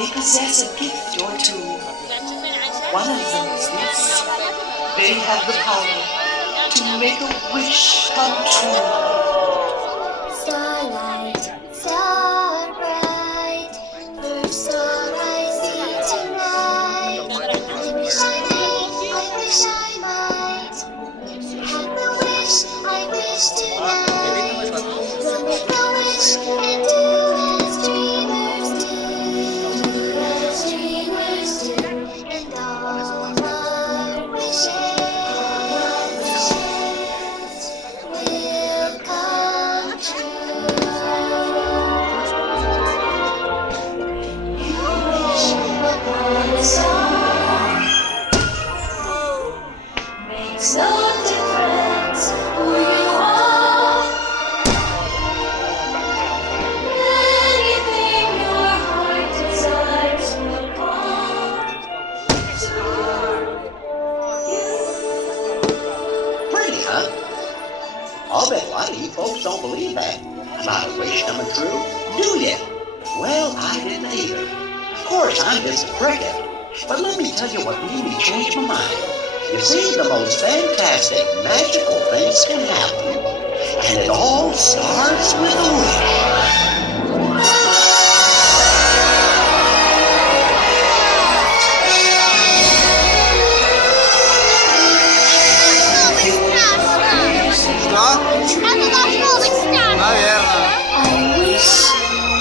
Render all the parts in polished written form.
They possess a gift or two. One of them is this. They have the power to make a wish come true. Starlight, star bright, first star I see tonight. I wish I might, have the wish I wish tonight. We'll make a wish and do as dreamers do, as dreamers do, and all our wishes will come true. You wish upon a star, makes no difference who you are. Anything your heart desires will come to you. Pretty, huh? I'll bet a lot of you folks don't believe that about a wish coming true, do you? Well, I didn't either. Of course, I'm just a cricket. But let me tell you what made me change my mind. You see, the most fantastic, magical things can happen. And it all starts with a wish. Наверное. I wish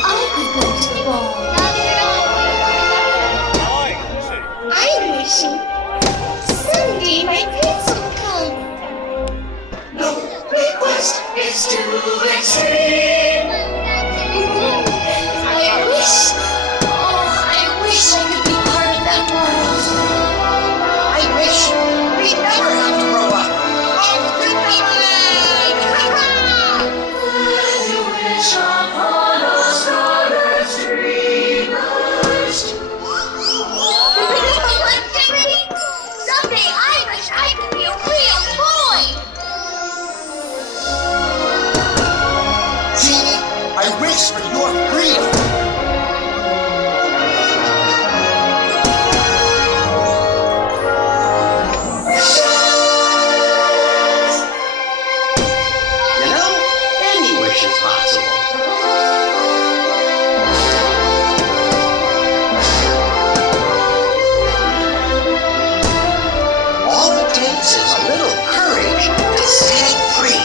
I could go to the ball. I'm wishing someday my prince will come. No request is too extreme. I wish, I wish I could be part of that world. I wish we'd never have to grow up. I wish upon a star that's dreamers. Someday I wish I could be a real boy. Genie, I wish for your freedom. You know, any wish is possible. All it takes is a little courage to set it free.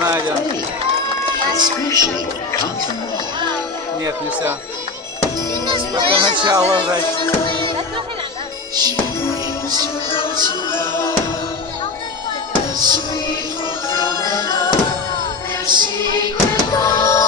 Надя. Especially when it comes from love. Нет, нельзя. Только начало дать. She brings her rose of love, the sweet fulfillment of her secret love.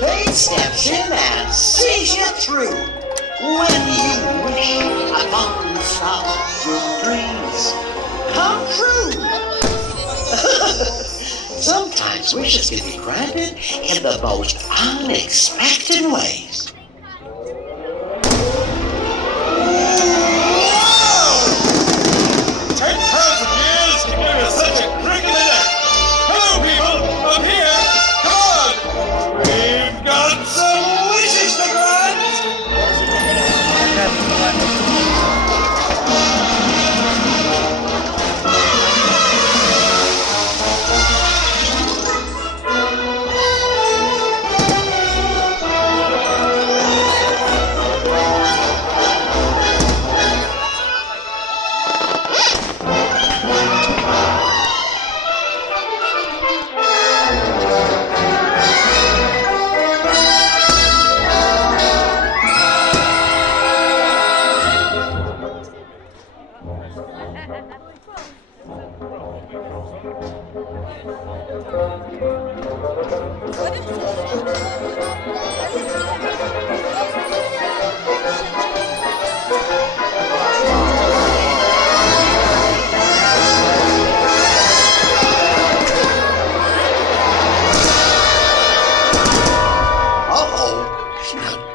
Fate steps in and sees you through. When you wish upon the stars, your dreams come true. Sometimes wishes can be granted in the most unexpected ways. 10,000 years to give us such a crinkly neck. Hello, people, up here. Come on. We've got some wishes to grant.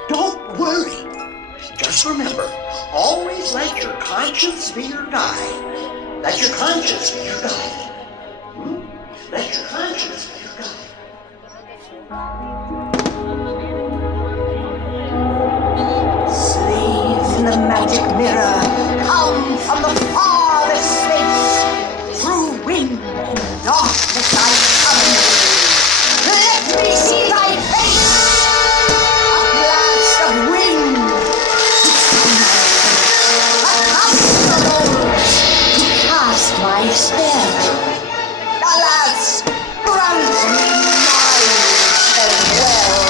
Don't worry. Just remember, always let your conscience be your guide. Let your conscience be your guide. Let your conscience be your guide. Slaves in the magic mirror, come from the farthest space. Through wind and darkness I come. Let me see thy face. A blast of wind to cast my spell. Alas, grant me knowledge as well.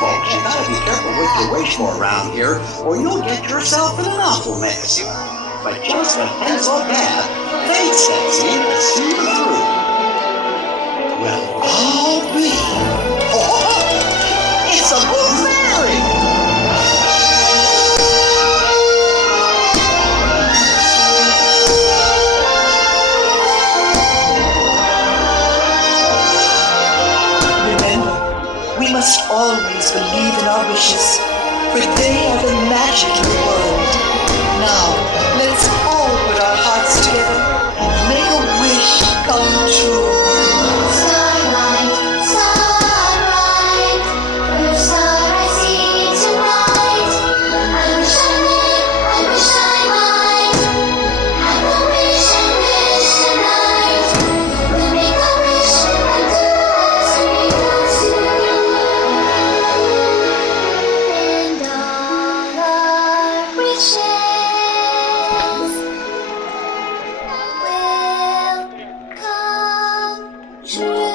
Folks, you gotta be careful what you wish for around here, or you'll get yourself in an awful mess. But just when things look bad, fate steps in to see you through. Well, I'll be. Oh, it's a blue fairy! We must always believe in our wishes, for they are the magic of the world. Now, let's all put our hearts together and make a wish come true. Starlight, starlight, first star I see tonight. I wish I might have a wish and wish tonight. We'll make a wish and do as we want to. And all our wishes will come true.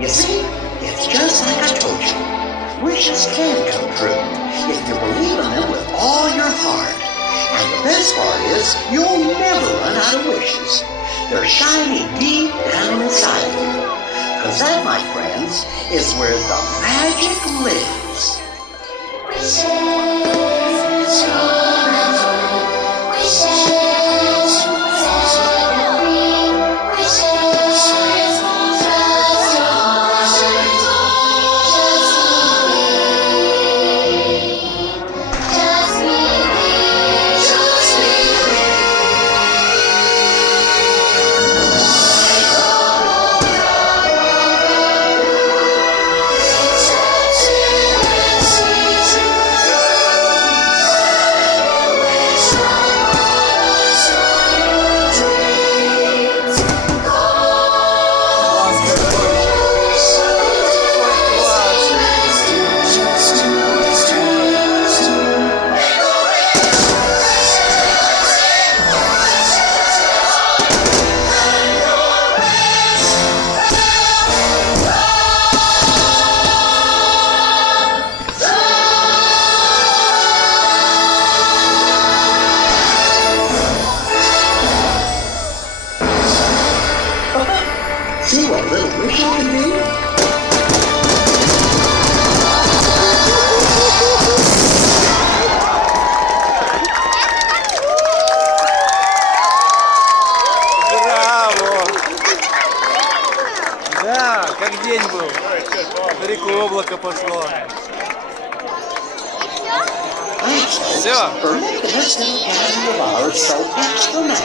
You see, it's just like I told you. Wishes can come true if you believe in them with all your heart. And the best part is, you'll never run out of wishes. They're shining deep down inside you. Because that, my friends, is where the magic lives. Wishes, dream and dream. Wishes, set you free. Wishes, trust your heart. Just believe. Just believe. little wish I can do? Браво! Да, как день был. Далеко облако пошло. Thanks, folks, Всё. for making this little county of ours so extra nice.